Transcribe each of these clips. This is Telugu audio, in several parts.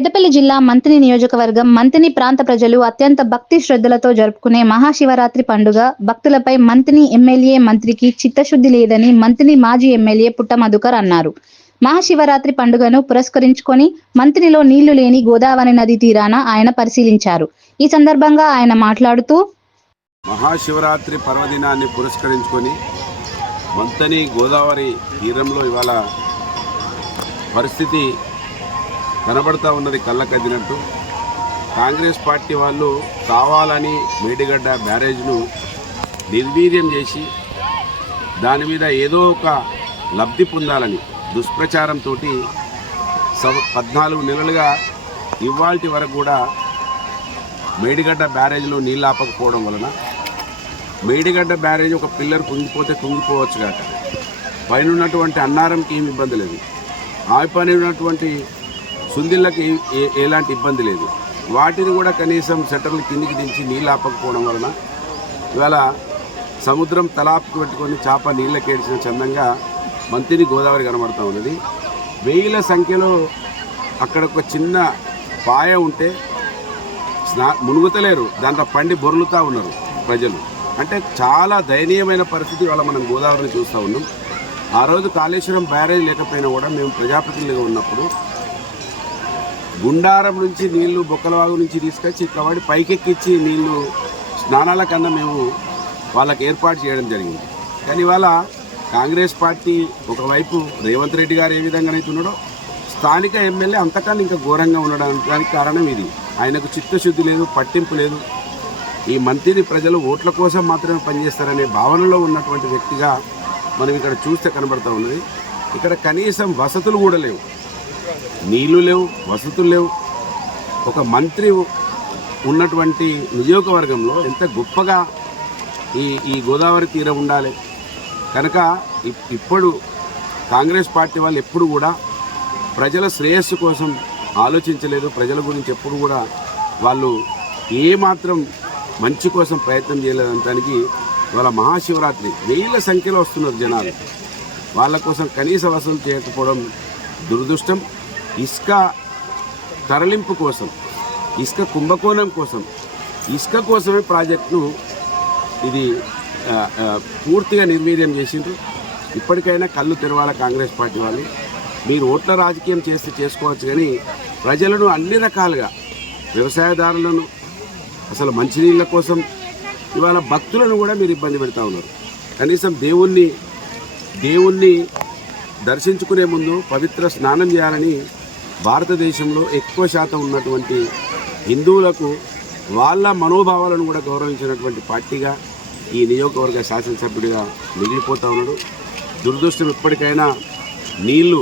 పెద్దపల్లి జిల్లా మంథని నియోజకవర్గం మంథని ప్రాంత ప్రజలు అత్యంత భక్తి శ్రద్ధలతో జరుపుకునే మహాశివరాత్రి పండుగ భక్తులపై మంథని ఎమ్మెల్యే మంత్రికి చిత్తశుద్ధి లేదని మంథని మాజీ ఎమ్మెల్యే పుట్ట మధుకర్ అన్నారు. మహాశివరాత్రి పండుగను పురస్కరించుకొని మంథనిలో నీళ్లు లేని గోదావరి నది తీరాన ఆయన పరిశీలించారు. ఈ సందర్భంగా ఆయన మాట్లాడుతూ మహాశివరాత్రి పర్వదినాన్ని పురస్కరించుకొని మంథని గోదావరి తీరంలో ఇవాళ పరిస్థితి కనబడతా ఉన్నది కళ్ళకద్దినట్టు. కాంగ్రెస్ పార్టీ వాళ్ళు కావాలని మేడిగడ్డ బ్యారేజ్ను నిర్వీర్యం చేసి దాని మీద ఏదో ఒక లబ్ధి పొందాలని దుష్ప్రచారంతో 14 నెలలుగా ఇవాల్టి వరకు కూడా మేడిగడ్డ బ్యారేజ్లో నీళ్ళు ఆపకపోవడం వలన మేడిగడ్డ బ్యారేజ్ ఒక పిల్లర్ కుంగిపోతే కుంగిపోవచ్చు కాక పైన ఉన్నటువంటి అన్నారంకి ఏమి ఇబ్బంది లేదు, ఆపని ఉన్నటువంటి సుందిళ్ళకి ఎలాంటి ఇబ్బంది లేదు. వాటిని కూడా కనీసం షట్టర్లు కిందికి దించి నీళ్ళు ఆపకపోవడం వలన ఇవాళ సముద్రం తలాపుకు పెట్టుకొని చేప నీళ్ళకేడ్చిన చందంగా మంథని గోదావరి కనబడుతూ ఉన్నది. వేల సంఖ్యలో అక్కడ ఒక చిన్న పాయ ఉంటే మునుగుతలేరు, దాంట్లో పండి బొర్లుతూ ఉన్నారు ప్రజలు. అంటే చాలా దయనీయమైన పరిస్థితి ఇవాళ మనం గోదావరిని చూస్తూ ఉన్నాం. ఆ రోజు కాళేశ్వరం బ్యారేజ్ లేకపోయినా కూడా మేము ప్రజాప్రతినిధిగా ఉన్నప్పుడు గుండారం నుంచి నీళ్లు బొక్కలవాగు నుంచి తీసుకొచ్చి ఇట్లా పైకెక్కించి నీళ్లు స్నానాల కన్నా మేము వాళ్ళకి ఏర్పాటు చేయడం జరిగింది. కానీ ఇవాళ కాంగ్రెస్ పార్టీ ఒకవైపు రేవంత్ రెడ్డి గారు ఏ విధంగానైతే ఉన్నాడో స్థానిక ఎమ్మెల్యే అంతకన్నా ఇంకా ఘోరంగా ఉండడానికి కారణం ఇది. ఆయనకు చిత్తశుద్ధి లేదు, పట్టింపు లేదు. ఈ మంత్రిని ప్రజలు ఓట్ల కోసం మాత్రమే పనిచేస్తారనే భావనలో ఉన్నటువంటి వ్యక్తిగా మనం ఇక్కడ చూస్తే కనబడుతూ ఉన్నది. ఇక్కడ కనీసం వసతులు కూడా లేవు, నీళ్లు లేవు, వసతులు లేవు. ఒక మంత్రి ఉన్నటువంటి నియోజకవర్గంలో ఎంత గొప్పగా ఈ గోదావరి తీరం ఉండాలి. కనుక ఇప్పుడు కాంగ్రెస్ పార్టీ వాళ్ళు ఎప్పుడు కూడా ప్రజల శ్రేయస్సు కోసం ఆలోచించలేదు. ప్రజల గురించి ఎప్పుడు కూడా వాళ్ళు ఏమాత్రం మంచి కోసం ప్రయత్నం చేయలేదంటానికి వాళ్ళ మహాశివరాత్రి వేల సంఖ్యలో వస్తున్నారు జనాలు. వాళ్ళ కోసం కనీస వసూలు చేయకపోవడం దురదృష్టం. ఇసుక తరలింపు కోసం, ఇసుక కుంభకోణం కోసం, ఇసుక కోసమే ప్రాజెక్టును ఇది పూర్తిగా నిర్వీర్యం చేసిండ్రు. ఇప్పటికైనా కళ్ళు తెరవాల కాంగ్రెస్ పార్టీ వాళ్ళు. మీరు ఓట్ల రాజకీయం చేస్తే చేసుకోవచ్చు, కానీ ప్రజలను అన్ని రకాలుగా, వ్యవసాయదారులను, అసలు మంచినీళ్ళ కోసం, ఇవాళ భక్తులను కూడా మీరు ఇబ్బంది పెడతా ఉన్నారు. కనీసం దేవుణ్ణి దర్శించుకునే ముందు పవిత్ర స్నానం చేయాలని భారతదేశంలో ఎక్కువ శాతం ఉన్నటువంటి హిందువులకు వాళ్ళ మనోభావాలను కూడా గౌరవించినటువంటి పార్టీగా ఈ నియోజకవర్గ శాసనసభ్యుడిగా మిగిలిపోతూ ఉన్నాడు. దురదృష్టం, ఇప్పటికైనా నీళ్లు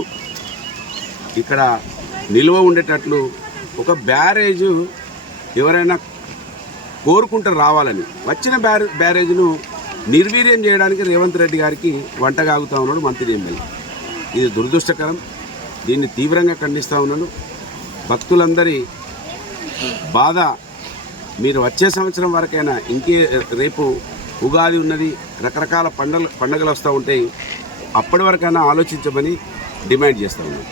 ఇక్కడ నిల్వ ఉండేటట్లు ఒక బ్యారేజు ఎవరైనా కోరుకుంటూ రావాలని వచ్చిన బ్యారేజ్ను నిర్వీర్యం చేయడానికి రేవంత్ రెడ్డి గారికి వంటగాగుతూ ఉన్నాడు మంత్రి ఎమ్మెల్యే. ఇది దురదృష్టకరం. దీన్ని తీవ్రంగా ఖండిస్తూ ఉన్నాను. భక్తులందరి బాధ, మీరు వచ్చే సంవత్సరం వరకైనా, రేపు ఉగాది ఉన్నది, రకరకాల పండుగలు వస్తూ ఉంటాయి, అప్పటి వరకైనా ఆలోచించమని డిమాండ్ చేస్తూ ఉన్నాను.